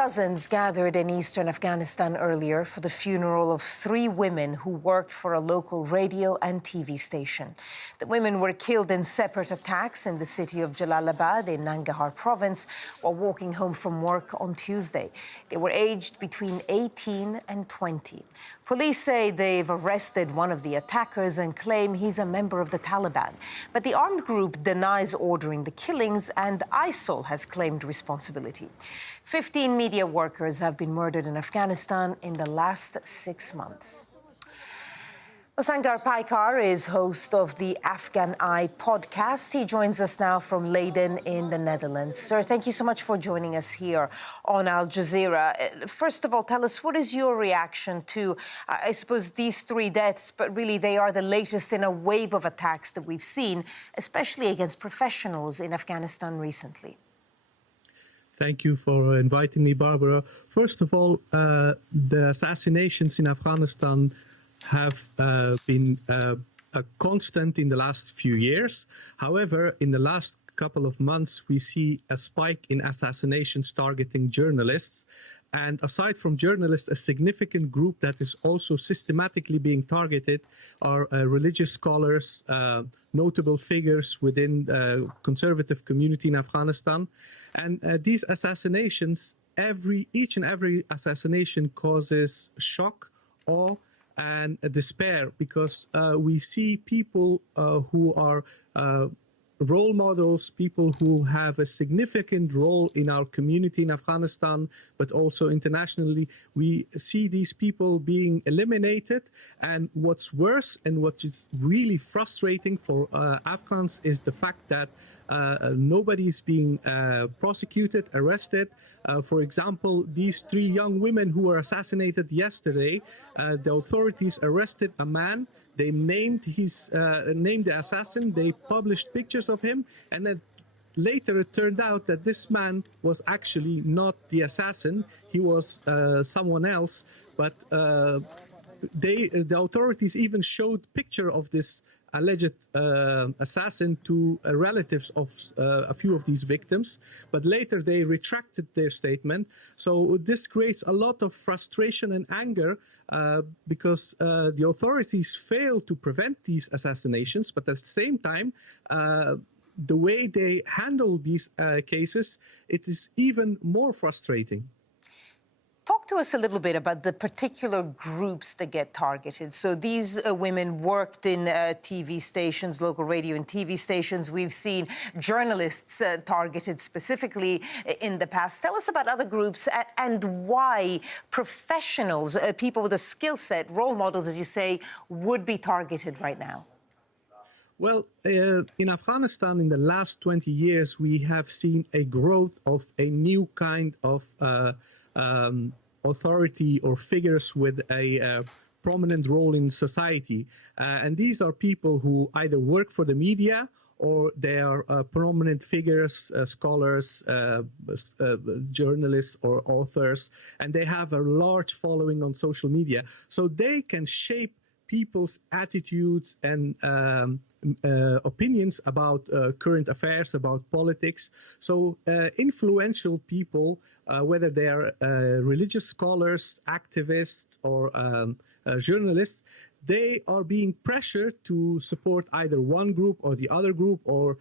Dozens gathered in eastern Afghanistan earlier for the funeral of 3 women who worked for a local radio and TV station. The women were killed in separate attacks in the city of Jalalabad in Nangarhar province while walking home from work on Tuesday. They were aged between 18 and 20. Police say they've arrested one of the attackers and claim he's a member of the Taliban. But the armed group denies ordering the killings, and ISIL has claimed responsibility. 15 media workers have been murdered in Afghanistan in the last 6 months. Sangar Paykhar is host of the Afghan Eye podcast. He joins us now from Leiden in the Netherlands. Sir, thank you so much for joining us here on Al Jazeera. First of all, tell us, what is your reaction to, I suppose, these 3 deaths, but really they are the latest in a wave of attacks that we've seen, especially against professionals in Afghanistan recently? Thank you for inviting me, Barbara. First of all, the assassinations in Afghanistan have been a constant in the last few years. However, in the last couple of months, we see a spike in assassinations targeting journalists. And aside from journalists, a significant group that is also systematically being targeted are religious scholars, notable figures within the conservative community in Afghanistan. And these assassinations, each and every assassination causes shock, awe, and despair, because we see people who are role models, people who have a significant role in our community in Afghanistan, but also internationally. We see these people being eliminated. And what's worse and what is really frustrating for Afghans is the fact that nobody is being prosecuted, arrested. For example, these 3 young women who were assassinated yesterday, the authorities arrested a man. They named the assassin. They published pictures of him, and then later it turned out that this man was actually not the assassin. He was someone else. But the authorities even showed picture of this alleged assassin to relatives of a few of these victims, but later they retracted their statement. So this creates a lot of frustration and anger because the authorities fail to prevent these assassinations, but at the same time, the way they handle these cases, it is even more frustrating. Talk to us a little bit about the particular groups that get targeted. So these women worked in TV stations, local radio and TV stations. We've seen journalists targeted specifically in the past. Tell us about other groups and why professionals, people with a skill set, role models, as you say, would be targeted right now. Well, in Afghanistan, in the last 20 years, we have seen a growth of a new kind of authority or figures with a prominent role in society. And these are people who either work for the media or they are prominent figures, scholars, journalists or authors, and they have a large following on social media. So they can shape people's attitudes and opinions about current affairs, about politics. So influential people, whether they are religious scholars, activists, or journalists, they are being pressured to support either one group or the other group, or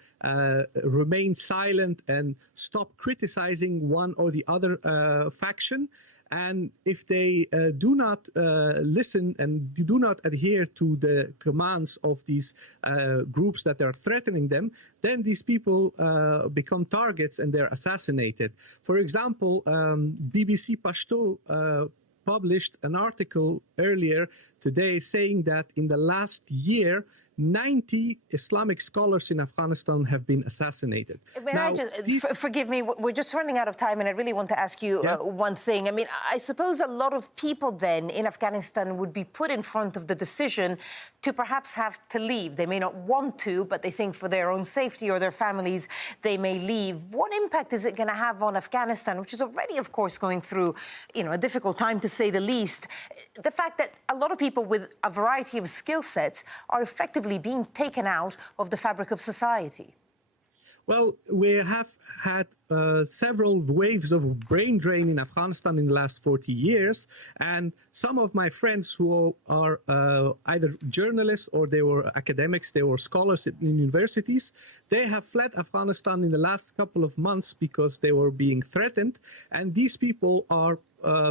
remain silent and stop criticizing one or the other faction. And if they do not listen and do not adhere to the commands of these groups that are threatening them, then these people become targets and they're assassinated. For example, BBC Pashto published an article earlier today saying that in the last year, 90 Islamic scholars in Afghanistan have been assassinated. Forgive me, we're just running out of time, and I really want to ask you one thing. I mean, I suppose a lot of people then in Afghanistan would be put in front of the decision to perhaps have to leave. They may not want to, but they think for their own safety or their families, they may leave. What impact is it going to have on Afghanistan, which is already, of course, going through, a difficult time, to say the least? The fact that a lot of people with a variety of skill sets are effectively being taken out of the fabric of society. Well, we have had several waves of brain drain in Afghanistan in the last 40 years. And some of my friends who are either journalists or they were academics, they were scholars in universities, they have fled Afghanistan in the last couple of months because they were being threatened. And these people are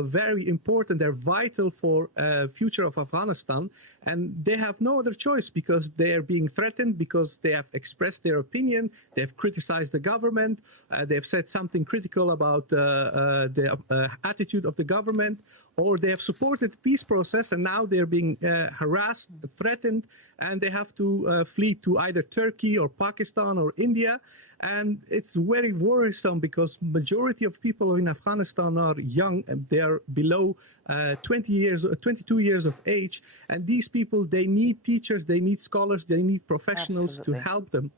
very important. They're vital for future of Afghanistan, and they have no other choice because they are being threatened, because they have expressed their opinion, they have criticized the government, they have said something critical about the attitude of the government, or they have supported the peace process, and now they're being harassed, threatened, and they have to flee to either Turkey or Pakistan or India. And it's very worrisome because majority of people in Afghanistan are young, and they are below 22 years of age. And these people, they need teachers, they need scholars, they need professionals to help them.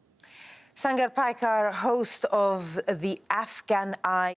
Sangar Paykhar, host of the Afghan Eye.